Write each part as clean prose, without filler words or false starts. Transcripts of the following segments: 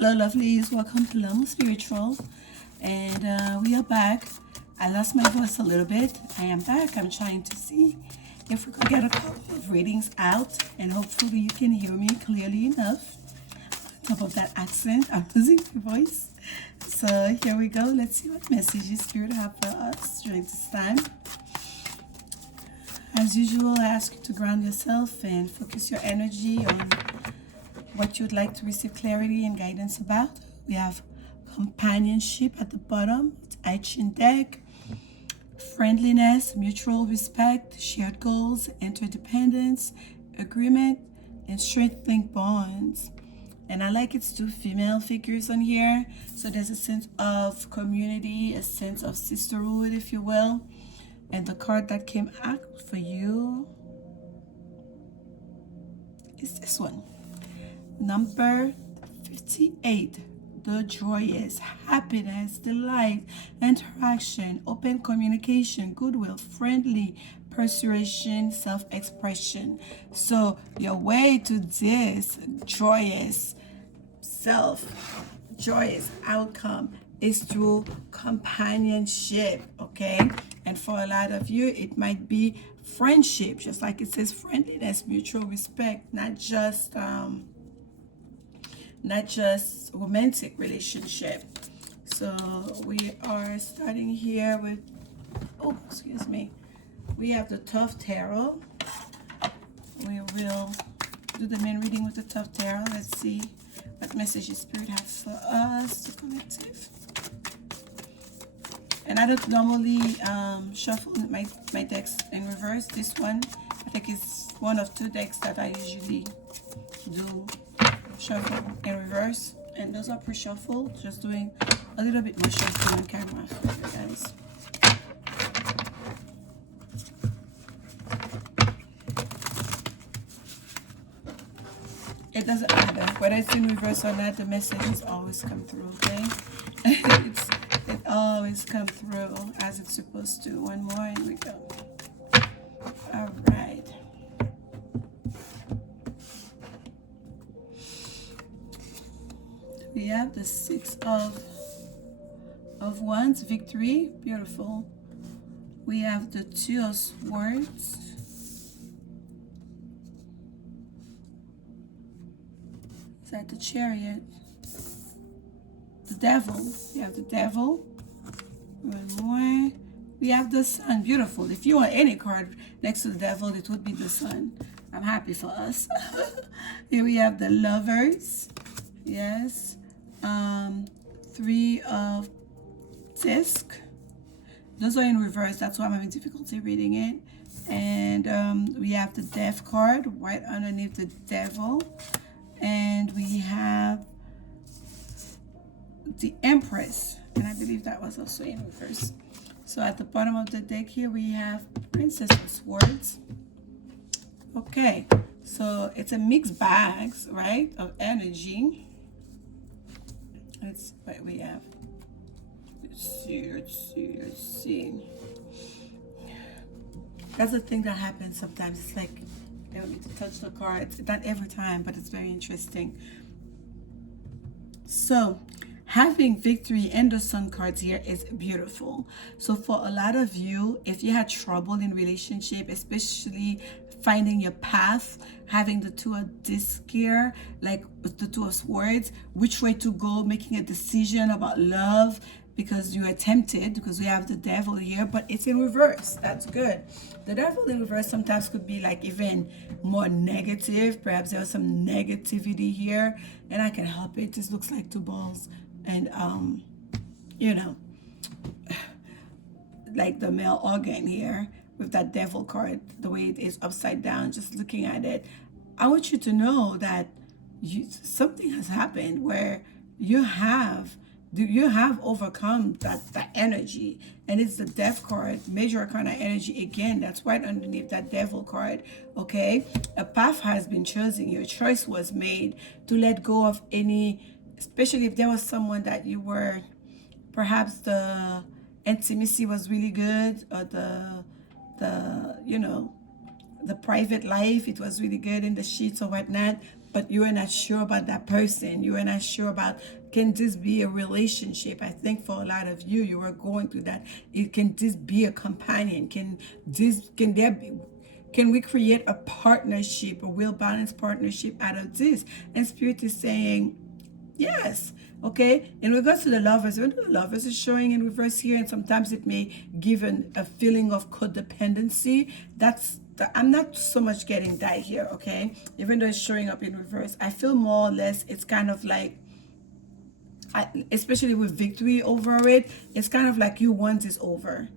Hello lovelies, welcome to Lanmou Spiritual, and we are back. I lost my voice a little bit. I am back. I'm trying to see if we could get a couple of readings out, and hopefully you can hear me clearly enough. On top of that accent, I'm losing my voice. So here we go. Let's see what messages Spirit have for us during this time. As usual, I ask you to ground yourself and focus your energy on what you'd like to receive clarity and guidance about. We have companionship at the bottom, action deck, friendliness, mutual respect, shared goals, interdependence, agreement, and strengthening bonds. And I like it's two female figures on here. So there's a sense of community, a sense of sisterhood, if you will. And the card that came out for you is this one. Number 58, the joyous, happiness, delight, interaction, open communication, goodwill, friendly, persuasion, self-expression. So your way to this joyous outcome is through companionship, okay? And for a lot of you, it might be friendship, just like it says friendliness, mutual respect, not just romantic relationship. So we are starting here with, oh, excuse me, we have the Tough Tarot. We will do the main reading with the Tough Tarot. Let's see what messages Spirit has for us, the collective. And I don't normally shuffle my decks in reverse. This one, I think, is one of two decks that I usually do shuffle in reverse. And those are pre-shuffle. Just doing a little bit more shuffling on camera for you guys. It doesn't matter whether it's in reverse or not. The messages always come through, okay? It always comes through as it's supposed to. One more, and we go. All right. We have the Six of Wands, victory, beautiful. We have the Two of Swords. Is that the Chariot? The Devil. We have the Devil. One more. We have the Sun. Beautiful. If you want any card next to the Devil, it would be the Sun. I'm happy for us. Here we have the Lovers. Yes. Three of Disc. Those are in reverse. That's why I'm having difficulty reading it. And we have the Death card right underneath the Devil. And we have the Empress, and I believe that was also in reverse. So at the bottom of the deck here we have Princess of Swords. Okay, so it's a mixed bag, right, of energy. Let's what we have. Let's see. That's the thing that happens sometimes. It's like they don't need to touch the cards. Not every time, but it's very interesting. So having victory and the Sun cards here is beautiful. So for a lot of you, if you had trouble in relationship, especially finding your path, having the Two of Discs here, like the Two of Swords, which way to go, making a decision about love, because you are tempted, because we have the Devil here, but it's in reverse. That's good. The Devil in reverse sometimes could be like even more negative. Perhaps there was some negativity here, and I can help it. This looks like two balls, and you know, like the male organ here with that Devil card, the way it is upside down, just looking at it. I want you to know that something has happened where you have overcome that energy, and it's the Death card, major arcana energy again. That's right underneath that Devil card. Okay, a path has been chosen. Your choice was made to let go of any, especially if there was someone that you were, perhaps the intimacy was really good, or the you know, the private life, it was really good in the sheets or whatnot, but you are not sure about that person. You are not sure about, can this be a relationship? I think for a lot of you, you are going through that. It can this be a companion? Can we create a partnership, a real balanced partnership out of this? And Spirit is saying, yes. Okay. In regards to the lovers, when the lovers is showing in reverse here, and sometimes it may give a feeling of codependency. I'm not so much getting that here. Okay. Even though it's showing up in reverse, I feel more or less it's kind of like, especially with victory over it, it's kind of like you want this over.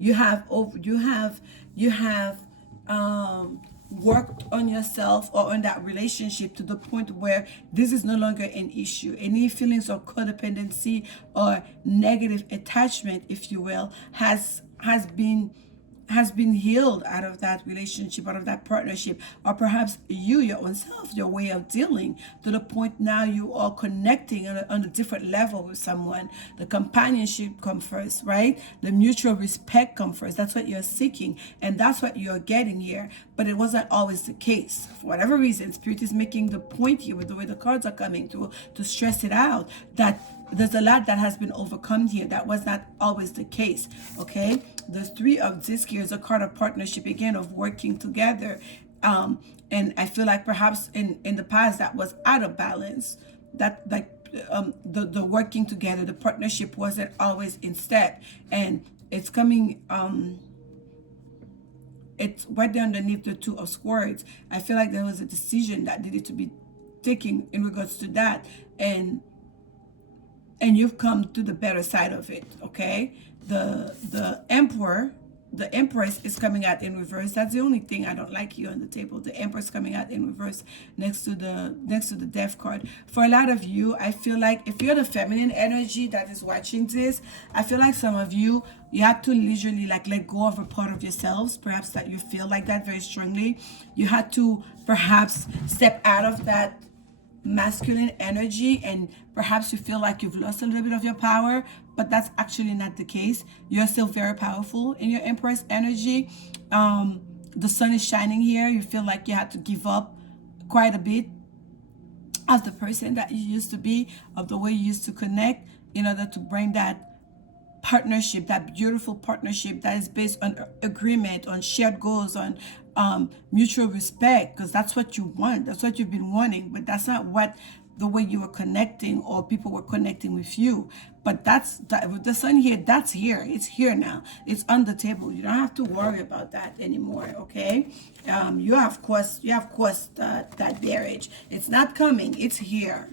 You have worked on yourself or on that relationship to the point where this is no longer an issue. Any feelings of codependency or negative attachment, if you will, has been healed out of that relationship, out of that partnership, or perhaps you, your own self, your way of dealing, to the point now you are connecting on a different level with someone. The companionship comes first, right? The mutual respect comes first. That's what you're seeking, and that's what you're getting here. But it wasn't always the case. For whatever reason, Spirit is making the point here with the way the cards are coming to stress it out, that there's a lot that has been overcome here. That was not always the case. Okay, the Three of Discs here is a card of partnership, again, of working together. And I feel like perhaps in the past that was out of balance. That, like, the working together, the partnership wasn't always in step, and it's coming. It's right there underneath the Two of Swords. I feel like there was a decision that needed to be taken in regards to that, and you've come to the better side of it. Okay, the Empress is coming out in reverse. That's the only thing I don't like here on the table. The Empress coming out in reverse next to the Death card. For a lot of you, I feel like if you're the feminine energy that is watching this, I feel like some of you have to literally like let go of a part of yourselves, perhaps that you feel like that very strongly. You had to perhaps step out of that masculine energy, and perhaps you feel like you've lost a little bit of your power, but that's actually not the case. You're still very powerful in your Empress energy. The sun is shining here. You feel like you had to give up quite a bit of the person that you used to be, of the way you used to connect, in order to bring that partnership, that beautiful partnership that is based on agreement, on shared goals, on mutual respect, because that's what you want. That's what you've been wanting, but that's not what the way you were connecting or people were connecting with you. But with the sun here, that's here. It's here now. It's on the table. You don't have to worry about that anymore. Okay. You have crossed that marriage. It's not coming. It's here.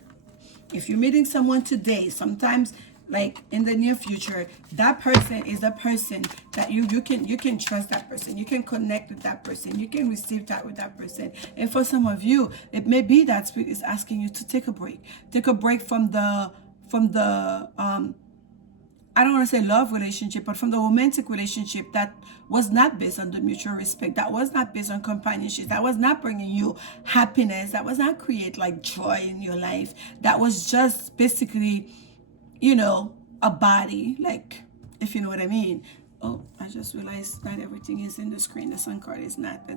If you're meeting someone today, sometimes, like in the near future, that person is a person that you can trust that person. You can connect with that person. You can receive that with that person. And for some of you, it may be that Spirit is asking you to take a break. Take a break from the I don't want to say love relationship, but from the romantic relationship that was not based on the mutual respect, that was not based on companionship, that was not bringing you happiness, that was not create like joy in your life, that was just basically, a body, like, if you know what I mean. Oh, I just realized not everything is in the screen. The sun card is not.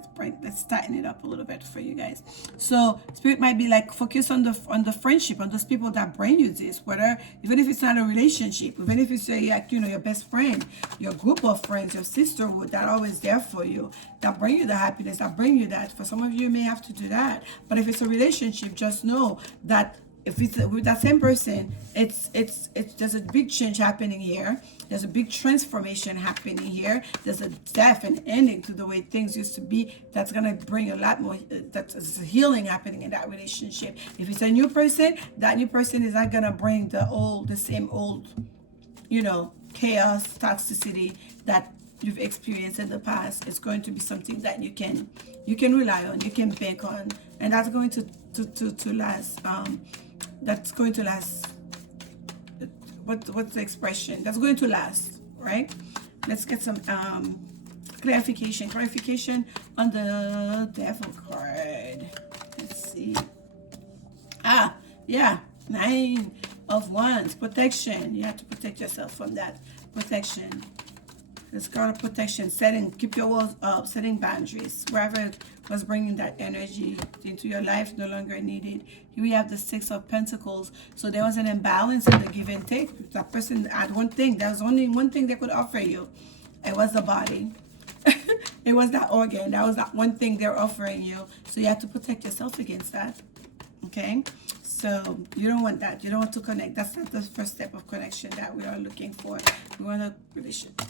Let's tighten it up a little bit for you guys. So Spirit might be like, focus on the friendship, on those people that bring you this, whether, even if it's not a relationship, even if it's your best friend, your group of friends, your sisterhood that are always there for you, that bring you the happiness, that bring you that. For some of you, you may have to do that. But if it's a relationship, just know that if it's with that same person, it's there's a big change happening here. There's a big transformation happening here. There's a death and ending to the way things used to be. That's gonna bring a lot more. That's healing happening in that relationship. If it's a new person, that new person is not gonna bring the same old, chaos, toxicity that you've experienced in the past. It's going to be something that you can rely on, you can bank on, and that's going to last. That's going to last. What's the expression? That's going to last, right? Let's get some clarification on the Devil card. Let's see. Yeah, 9 of Wands, protection. You have to protect yourself from that. Protection. It's called a protection. Setting, keep your walls up, setting boundaries. Wherever was bringing that energy into your life, no longer needed. Here we have the Six of Pentacles. So there was an imbalance in the give and take. That person had one thing. There was only one thing they could offer you. It was the body. It was that organ. That was that one thing they're offering you. So you have to protect yourself against that. Okay? So you don't want that. You don't want to connect. That's not the first step of connection that we are looking for. We want a relationship.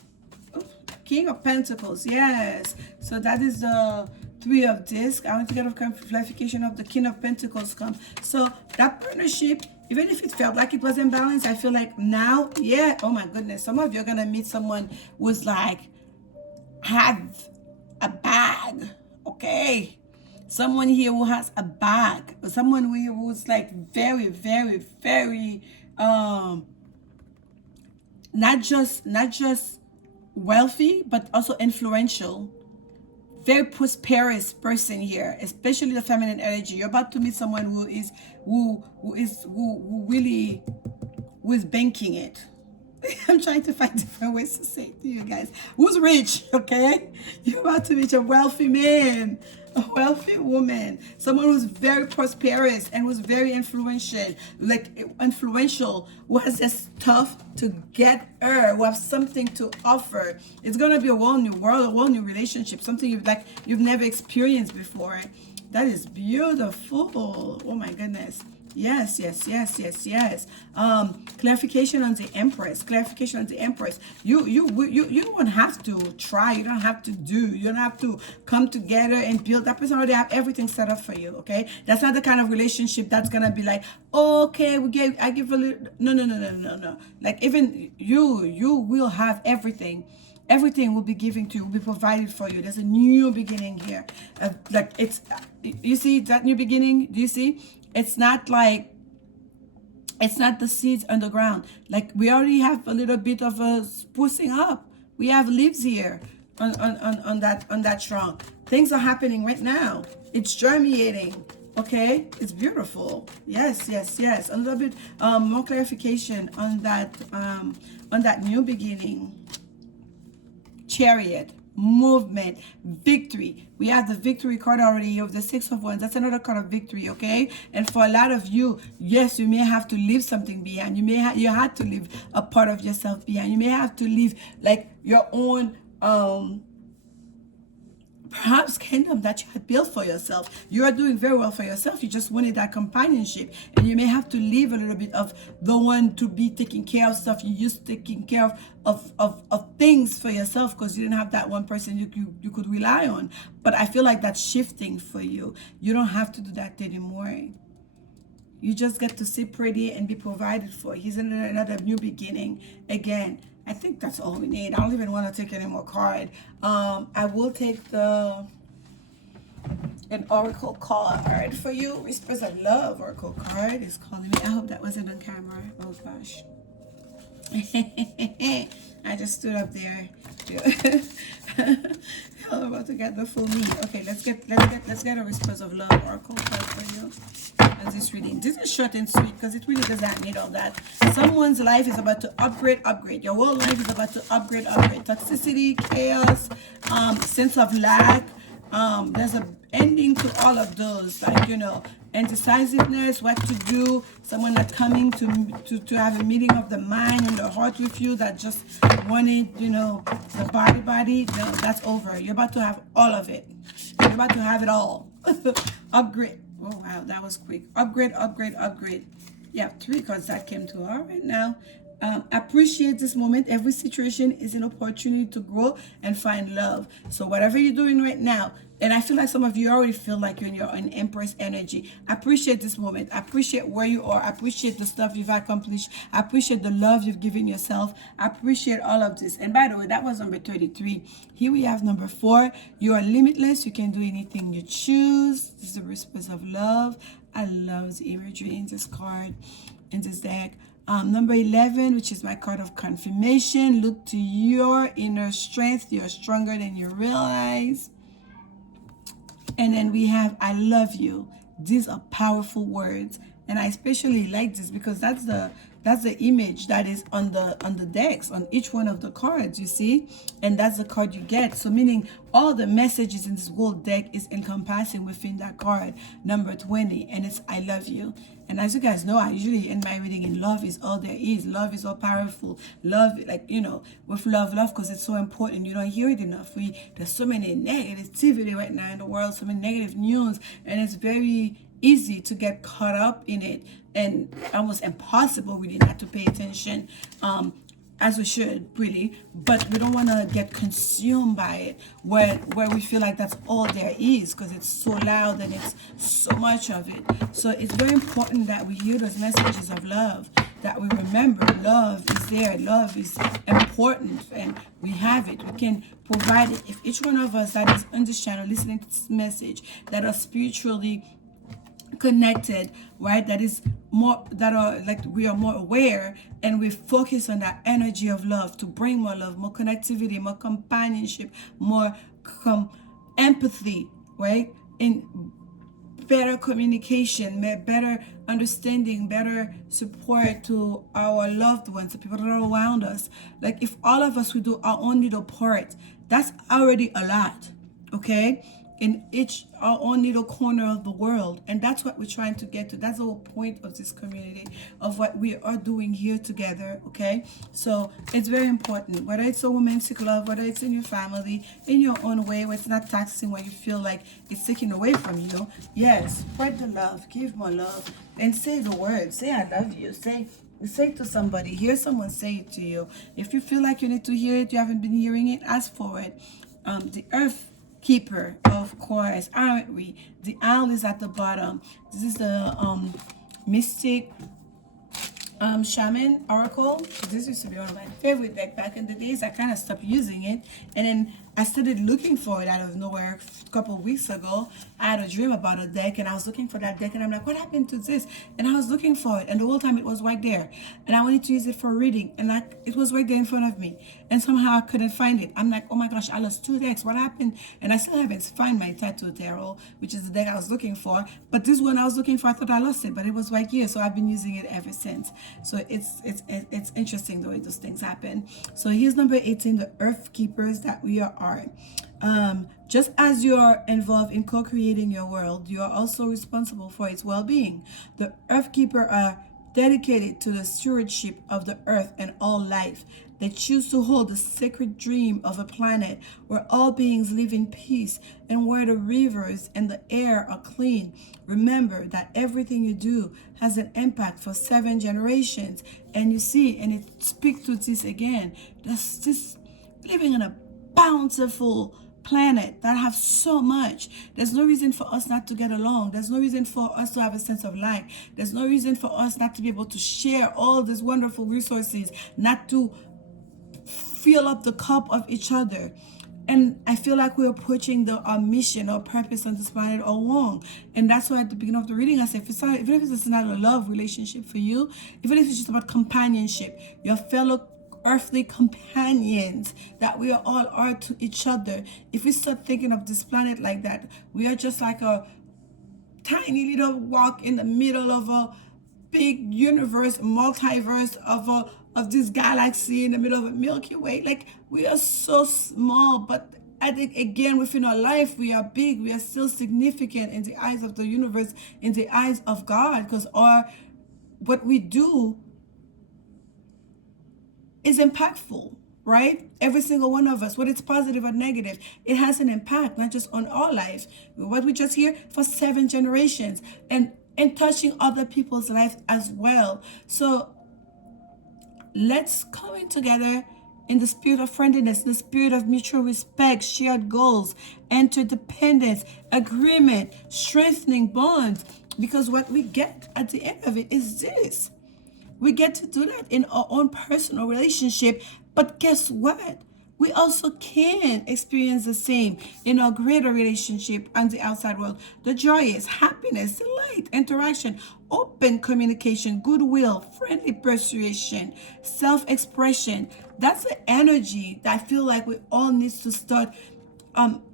King of Pentacles, yes. So that is the Three of Discs. I want to get a clarification of the King of Pentacles come. So that partnership, even if it felt like it was imbalanced, I feel like now, yeah, oh my goodness. Some of you are going to meet someone who's like, have a bag, okay? Someone here who has a bag. Someone here who's like very, very, very, not just wealthy, but also influential, very prosperous person here, especially the feminine energy. You're about to meet someone who really is banking it. I'm trying to find different ways to say it to you guys. Who's rich, okay? You're about to meet a wealthy man, a wealthy woman, someone who's very prosperous and who's very influential, who has the stuff to get her, who has something to offer. It's gonna be a whole new world, a whole new relationship, something you've never experienced before. That is beautiful. Oh my goodness. Yes. Clarification on the Empress. Clarification on the Empress. You don't have to try. You don't have to do. You don't have to come together and build. That person already have everything set up for you. Okay, that's not the kind of relationship that's gonna be like, oh, okay, I give a little. No. Like even you will have everything. Everything will be given to you, will be provided for you. There's a new beginning here. Like it's, you see that new beginning? Do you see? It's not the seeds on the ground. Like we already have a little bit of a sprucing up. We have leaves here on that trunk. Things are happening right now. It's germinating. Okay, it's beautiful. Yes. A little bit more clarification on that new beginning. Chariot, movement, victory. We have the victory card already of the Six of Wands. That's another card of victory, okay? And for a lot of you, yes, you may have to leave something behind. You had to leave a part of yourself behind. You may have to leave like your own perhaps kingdom that you had built for yourself. You are doing very well for yourself. You just wanted that companionship, and you may have to leave a little bit of the one to be taking care of stuff you used to taking care of things for yourself because you didn't have that one person you could rely on. But I feel like that's shifting for you. You don't have to do that anymore. You just get to sit pretty and be provided for. He's in another new beginning again. I think that's all we need. I don't even want to take any more card. I will take an oracle card for you. Whispers of Love oracle card is calling me. I hope that wasn't on camera. Oh gosh. I just stood up there. I'm about to get the full meat. Okay, let's get a Whispers of Love oracle card for you. And this reading. This is short and sweet because it really doesn't need all that. Someone's life is about to upgrade. Your whole life is about to upgrade. Toxicity, chaos, sense of lack. There's an ending to all of those, like, indecisiveness, what to do, someone not coming to have a meeting of the mind and the heart with you that just wanted, the body. No, that's over. You're about to have all of it. You're about to have it all. Upgrade. Oh, wow, that was quick. Upgrade. Yeah, 3 cards that came to all right now. Appreciate this moment. Every situation is an opportunity to grow and find love. So whatever you're doing right now, and I feel like some of you already feel like you're in your Empress energy. Appreciate this moment. Appreciate where you are. Appreciate the stuff you've accomplished. Appreciate the love you've given yourself. Appreciate all of this. And by the way, that was number 33. Here we have number 4. You are limitless. You can do anything you choose. This is the Whispers of Love. I love the imagery in this card, in this deck. Number 11, which is my card of confirmation. Look to your inner strength. You're stronger than you realize. And then we have, I love you. These are powerful words. And I especially like this because that's the image that is on the decks, on each one of the cards, you see. And that's the card you get. So meaning all the messages in this whole deck is encompassing within that card, number 20, and it's I love you. And as you guys know, I usually end my reading in love is all there is. Love is all powerful. Love, like, with love, because it's so important. You don't hear it enough. There's so many negativity right now in the world, so many negative news, and it's very easy to get caught up in it, and almost impossible really not to pay attention, as we should really. But we don't want to get consumed by it where we feel like that's all there is, because it's so loud and it's so much of it. So it's very important that we hear those messages of love, that we remember love is there, love is important, and we have it, we can provide it. If each one of us that is on this channel listening to this message, that are spiritually connected, right, that is more, that are like, we are more aware, and we focus on that energy of love to bring more love, more connectivity, more companionship, more empathy, right, in better communication, better understanding, better support to our loved ones, the people that are around us. Like, if all of us would do our own little part, that's already a lot, okay? In our own little corner of the world. And that's what we're trying to get to. That's the whole point of this community, of what we are doing here together, okay? So it's very important, whether it's a romantic love, whether it's in your family, in your own way, where it's not taxing, where you feel like it's taken away from you. Yes, spread the love, give more love, and say the word. Say I love you. Say to somebody, hear someone say it to you. If you feel like you need to hear it, you haven't been hearing it, ask for it. The earth keeper, of course, aren't we? The owl is at the bottom. This is the mystic shaman oracle. This used to be one of my favorite deck back in the days. I kind of stopped using it, and then I started looking for it out of nowhere a couple of weeks ago. I had a dream about a deck, and I was looking for that deck, and I'm like, what happened to this? And I was looking for it, and the whole time it was right there, and I wanted to use it for reading, and like, it was right there in front of me, and somehow I couldn't find it. I'm like, oh my gosh, I lost 2 decks. What happened? And I still haven't found my Tattoo Tarot, which is the deck I was looking for. But this one I was looking for, I thought I lost it, but it was right here, so I've been using it ever since. So it's interesting the way those things happen. So here's number 18, the Earth Keepers that we are. Just as you are involved in co-creating your world, you are also responsible for its well-being. The Earth Keeper are dedicated to the stewardship of the earth and all life. They choose to hold the sacred dream of a planet where all beings live in peace and where the rivers and the air are clean. Remember that everything you do has an impact for 7 generations. And you see, and it speaks to this again, that's this living on a bountiful planet that have so much. There's no reason for us not to get along. There's no reason for us to have a sense of life. There's no reason for us not to be able to share all these wonderful resources, not to fill up the cup of each other. And I feel like we're approaching our mission or purpose on this planet all wrong. And that's why at the beginning of the reading I said, even if it's not a love relationship for you, even if it's just about companionship, your fellow earthly companions that we all are to each other. If we start thinking of this planet like that, we are just like a tiny little walk in the middle of a big universe, multiverse of this galaxy in the middle of a Milky Way. Like, we are so small, but I think again within our life we are big. We are still significant in the eyes of the universe, in the eyes of God, because what we do is impactful, right? Every single one of us, whether it's positive or negative, it has an impact, not just on our life. What we just hear for 7 generations, and touching other people's life as well. So let's come in together in the spirit of friendliness, the spirit of mutual respect, shared goals, interdependence, agreement, strengthening bonds. Because what we get at the end of it is this. We get to do that in our own personal relationship. But guess what? We also can experience the same in our greater relationship and the outside world. The joyous, happiness, delight, interaction, open communication, goodwill, friendly persuasion, self-expression. That's the energy that I feel like we all need to start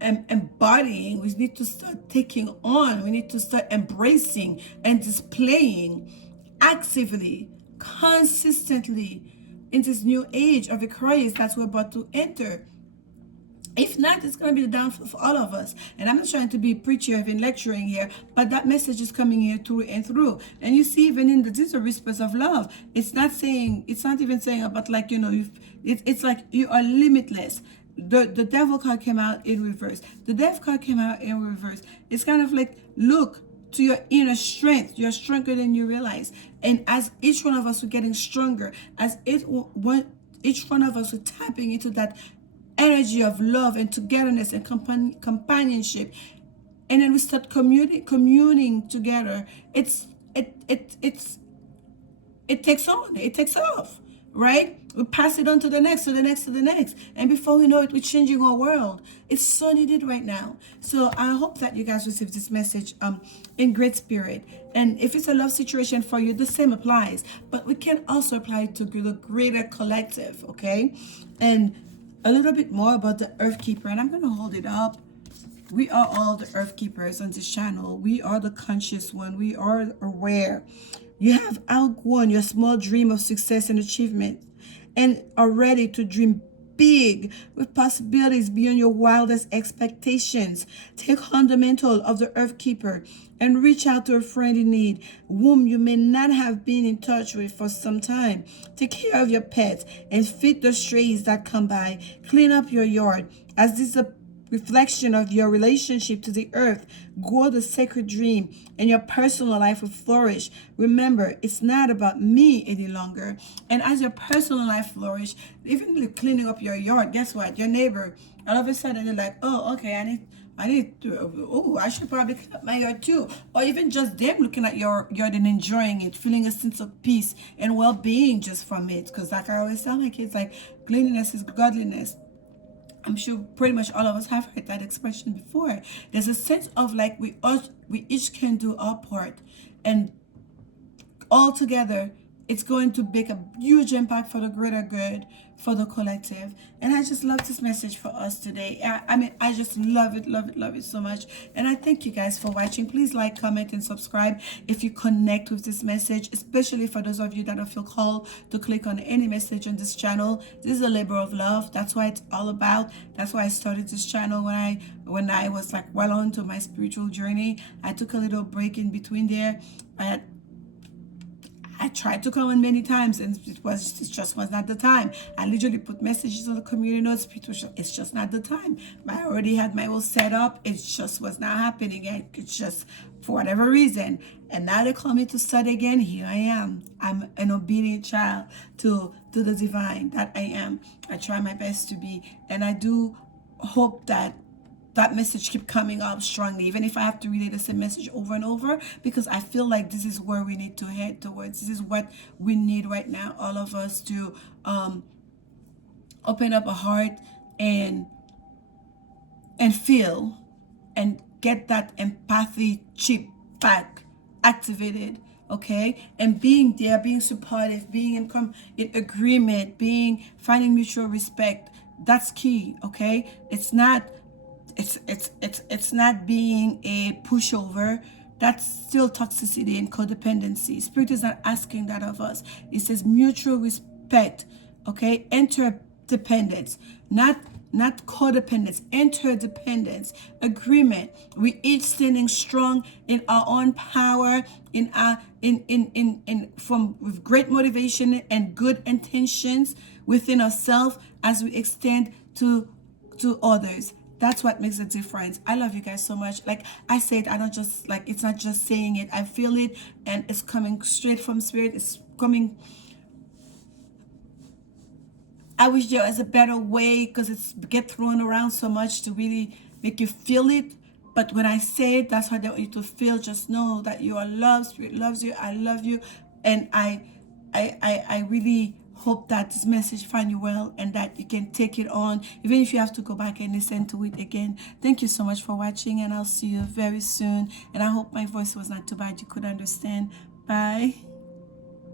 embodying, we need to start taking on, we need to start embracing and displaying actively, consistently in this new age of Aquarius that we're about to enter. If not, it's going to be the downfall for all of us. And I'm not trying to be preachy or even lecturing here, but that message is coming here through and through. And you see, even in these are whispers of love. It's not even saying about like, it's like you are limitless. The devil card came out in reverse. The death card came out in reverse. It's kind of like, look to your inner strength. You're stronger than you realize. And as each one of us are getting stronger, as each one of us are tapping into that energy of love and togetherness and companionship, and then we start communing together, it takes on, it takes off, right? We pass it on to the next, to the next, to the next, and before we know it, we're changing our world. It's so needed right now. So I hope that you guys receive this message in great spirit. And if it's a love situation for you, the same applies, but we can also apply it to the greater collective, okay? And a little bit more about the Earth Keeper, and I'm going to hold it up. We are all the Earth Keepers on this channel. We are the conscious one. We are aware. You have outgrown your small dream of success and achievement and are ready to dream big with possibilities beyond your wildest expectations. Take on the mantle of the Earth Keeper and reach out to a friend in need whom you may not have been in touch with for some time. Take care of your pets and feed the strays that come by. Clean up your yard, as this is a reflection of your relationship to the earth. Grow the sacred dream, and your personal life will flourish. Remember, it's not about me any longer. And as your personal life flourish, even cleaning up your yard, guess what? Your neighbor, all of a sudden they're like, oh, okay, I should probably clean up my yard too. Or even just them looking at your yard and enjoying it, feeling a sense of peace and well-being just from it. Because like I always tell my kids, like, cleanliness is godliness. I'm sure pretty much all of us have heard that expression before. There's a sense of like we each can do our part, and all together it's going to make a huge impact for the greater good, for the collective. And I just love this message for us today. I mean, I just love it so much. And I thank you guys for watching. Please like, comment, and subscribe if you connect with this message, especially for those of you that don't feel called to click on any message on this channel. This is a labor of love. That's what it's all about. That's why I started this channel when I was like well on to my spiritual journey. I took a little break in between there. I tried to comment many times, and it just was not the time. I literally put messages on the community notes. It's just not the time. I already had my whole setup. It just was not happening. It's just for whatever reason. And now they call me to study again. Here I am. I'm an obedient child to the divine that I am. I try my best to be, and I do hope that message keep coming up strongly, even if I have to relay the same message over and over, because I feel like this is where we need to head towards. This is what we need right now, all of us, to open up a heart and feel and get that empathy chip back activated, okay? And being there, being supportive, being in agreement, finding mutual respect, that's key, okay? It's not being a pushover. That's still toxicity and codependency. Spirit is not asking that of us. It says mutual respect, okay? Interdependence, not codependence, interdependence, agreement. We each standing strong in our own power, with great motivation and good intentions within ourselves as we extend to others. That's what makes a difference. I love you guys so much. Like I said, I don't just like, it's not just saying it. I feel it, and it's coming straight from spirit. It's coming. I wish there was a better way, because it's get thrown around so much to really make you feel it. But when I say it, that's how I want you to feel. Just know that you are loved. Spirit loves you. I love you, and I really hope that this message find you well, and that you can take it on, even if you have to go back and listen to it again. Thank you so much for watching, and I'll see you very soon. And I hope my voice was not too bad, you could understand. Bye.